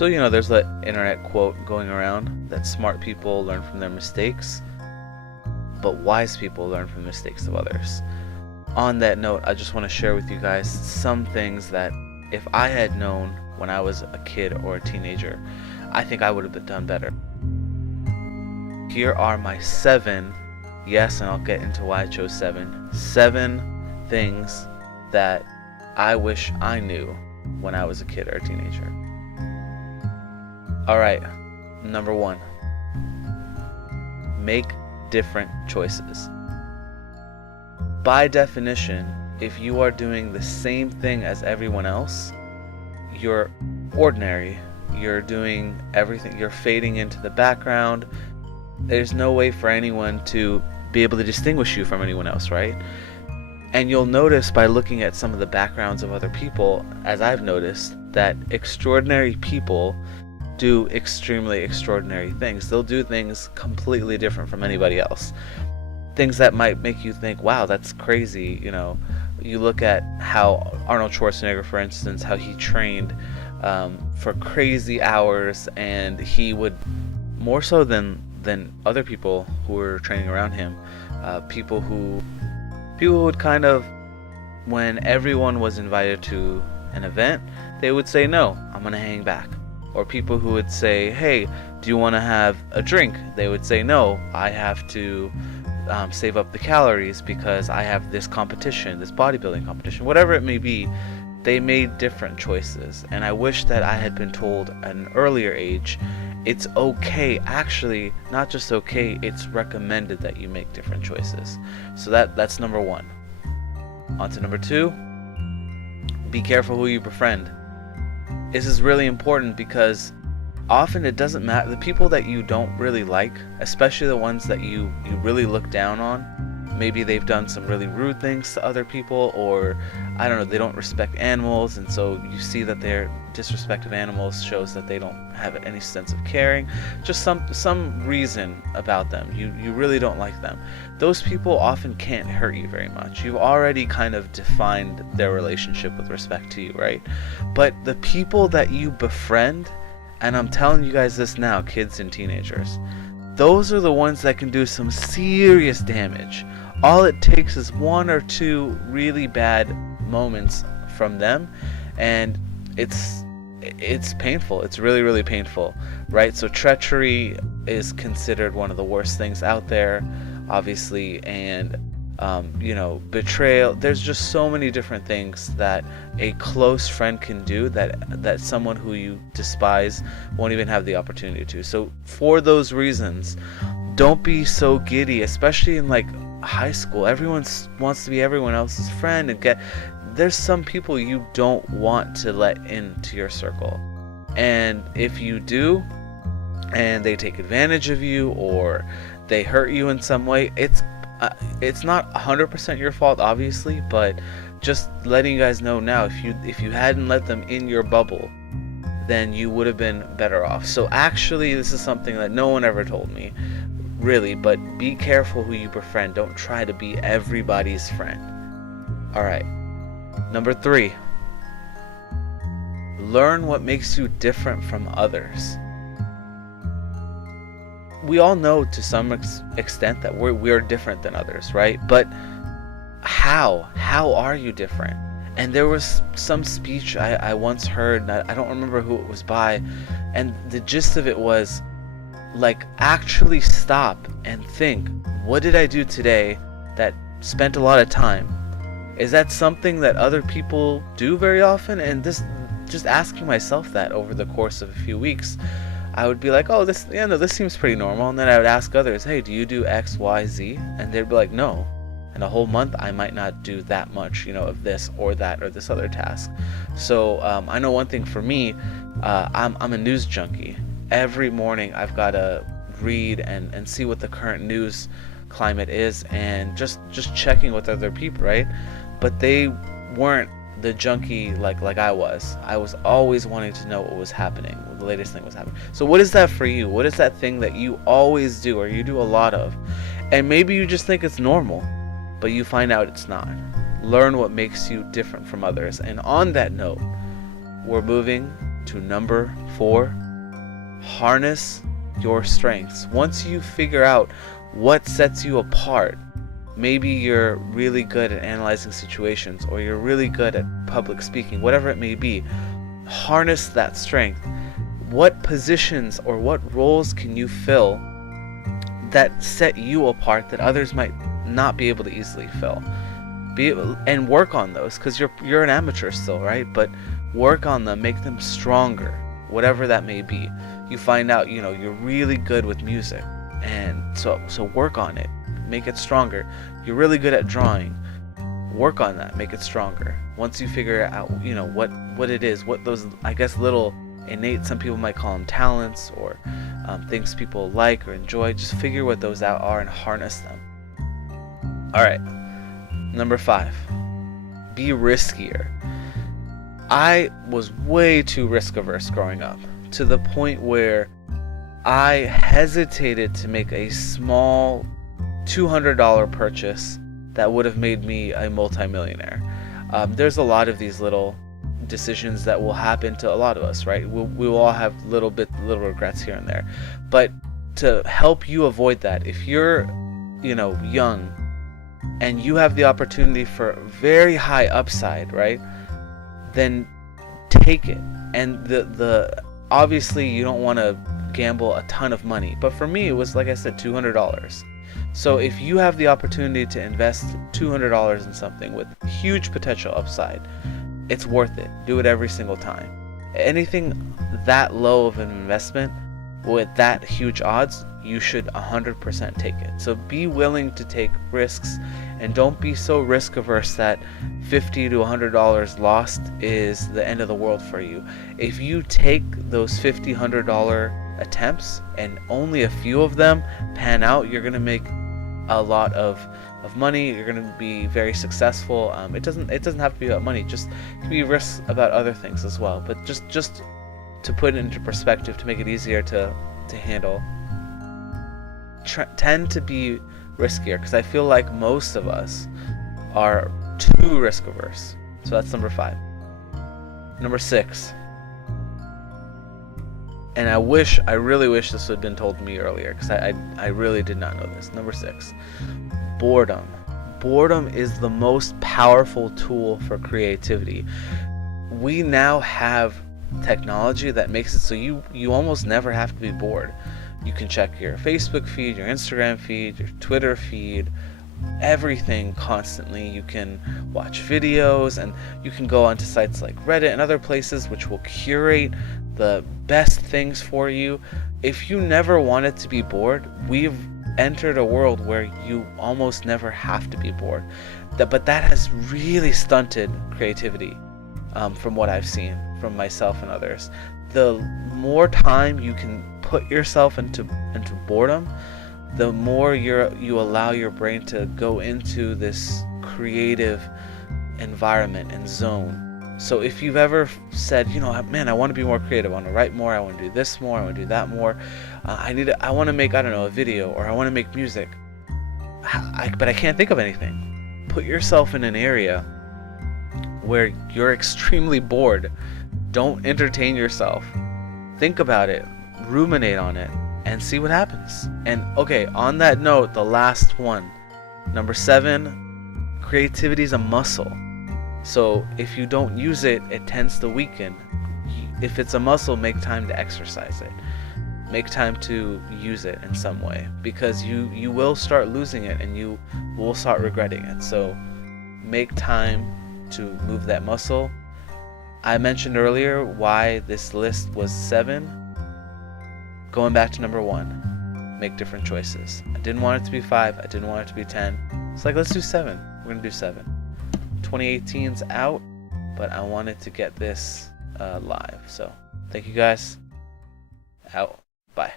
So, you know, there's that internet quote going around that smart people learn from their mistakes, but wise people learn from the mistakes of others. On that note, I just want to share with you guys some things that if I had known when I was a kid or a teenager, I think I would have done better. Here are my 7, yes, and I'll get into why I chose 7 things that I wish I knew when I was a kid or a teenager. Alright, number 1. Make different choices. By definition, if you are doing the same thing as everyone else, you're ordinary. You're doing everything, you're fading into the background. There's no way for anyone to be able to distinguish you from anyone else, right? And you'll notice by looking at some of the backgrounds of other people, as I've noticed, that extraordinary people do extremely extraordinary things. They'll do things completely different from anybody else. Things that might make you think, wow, that's crazy. You know, you look at how Arnold Schwarzenegger, for instance, how he trained for crazy hours, and he would, more so than other people who were training around him, people who would kind of, when everyone was invited to an event, they would say, no, I'm gonna hang back. Or people who would say, hey, do you want to have a drink? They would say, no, I have to save up the calories because I have this competition, this bodybuilding competition, whatever it may be. They made different choices, and I wish that I had been told at an earlier age, it's okay, actually, not just okay, it's recommended that you make different choices. So that's number 1. On to number 2, be careful who you befriend. This is really important because often it doesn't matter. The people that you don't really like, especially the ones that you really look down on, maybe they've done some really rude things to other people, or I don't know, they don't respect animals, and so you see that their disrespect of animals shows that they don't have any sense of caring. Just some reason about them. You really don't like them. Those people often can't hurt you very much. You've already kind of defined their relationship with respect to you, right? But the people that you befriend, and I'm telling you guys this now, kids and teenagers, those are the ones that can do some serious damage. All it takes is 1 or 2 really bad moments from them, and it's painful. It's really, really painful, right? So treachery is considered one of the worst things out there, obviously, and you know, betrayal. There's just so many different things that a close friend can do that someone who you despise won't even have the opportunity to. So for those reasons, don't be so giddy, especially in like high school. Everyone wants to be everyone else's friend, and there's some people you don't want to let into your circle, and if you do and they take advantage of you or they hurt you in some way, it's not 100% your fault, obviously, but just letting you guys know now, if you hadn't let them in your bubble, then you would have been better off. So actually, this is something that no one ever told me, really, but be careful who you befriend. Don't try to be everybody's friend. Alright, number 3, learn what makes you different from others. We all know to some extent that we're different than others, right? But how are you different? And there was some speech I once heard, and I don't remember who it was by, and the gist of it was, like, actually stop and think, what did I do today that spent a lot of time? Is that something that other people do very often? And just asking myself that over the course of a few weeks, I would be like, oh, this seems pretty normal. And then I would ask others, hey, do you do X, Y, Z? And they'd be like, no. And a whole month, I might not do that much, of this or that or this other task. So I know one thing for me, I'm a news junkie. Every morning, I've got to read and see what the current news climate is, and just checking with other people, right? But they weren't the junkie like I was. I was always wanting to know what was happening, what the latest thing was happening. So what is that for you? What is that thing that you always do, or you do a lot of? And maybe you just think it's normal, but you find out it's not. Learn what makes you different from others. And on that note, we're moving to number 4, harness your strengths. Once you figure out what sets you apart, maybe you're really good at analyzing situations, or you're really good at public speaking, whatever it may be, harness that strength. What positions or what roles can you fill that set you apart that others might not be able to easily fill? And work on those, because you're an amateur still, right? But work on them, make them stronger, whatever that may be. You find out, you're really good with music, and so work on it, make it stronger. You're really good at drawing, work on that, make it stronger. Once you figure out, what it is, what those, I guess, little innate, some people might call them talents, or things people like or enjoy, just figure what those out are and harness them. All right, number 5, be riskier. I was way too risk averse growing up, to the point where I hesitated to make a small $200 purchase that would have made me a multimillionaire. There's a lot of these little decisions that will happen to a lot of us, right? We will all have little regrets here and there. But to help you avoid that, if you're, young and you have the opportunity for very high upside, right? Then take it. And the obviously you don't want to gamble a ton of money, but for me it was, like I said, $200. So if you have the opportunity to invest $200 in something with huge potential upside, it's worth it. Do it every single time. Anything that low of an investment with that huge odds, you should 100% take it. So be willing to take risks, and don't be so risk averse that $50 to $100 lost is the end of the world for you. If you take those $50, $100 attempts and only a few of them pan out, you're going to make a lot of money. You're going to be very successful. It doesn't have to be about money. Just it can be risks about other things as well. But just to put it into perspective, to make it easier to handle, tend to be riskier, because I feel like most of us are too risk averse. So that's number 5. Number 6, and I really wish this would have been told to me earlier, because I really did not know this. Number 6, boredom. Boredom is the most powerful tool for creativity. We now have technology that makes it so you almost never have to be bored. You can check your Facebook feed, your Instagram feed, your Twitter feed, everything constantly. You can watch videos, and you can go onto sites like Reddit and other places which will curate the best things for you. If you never wanted to be bored, we've entered a world where you almost never have to be bored. But that has really stunted creativity, from what I've seen from myself and others. The more time you can put yourself into boredom, the more you allow your brain to go into this creative environment and zone. So if you've ever said, man, I want to be more creative, I want to write more, I want to do this more, I want to do that more, I want to make, a video, or I want to make music, but I can't think of anything. Put yourself in an area where you're extremely bored. Don't entertain yourself. Think about it, ruminate on it, and see what happens. And okay, on that note, the last one, number 7, creativity is a muscle. So if you don't use it, it tends to weaken. If it's a muscle, make time to exercise it. Make time to use it in some way, because you will start losing it, and you will start regretting it. So make time to move that muscle. I mentioned earlier why this list was 7. Going back to number 1, make different choices. I didn't want it to be 5. I didn't want it to be 10. It's like, let's do 7. We're gonna do 7. 2018's out, but I wanted to get this live. So thank you guys. Out. Bye.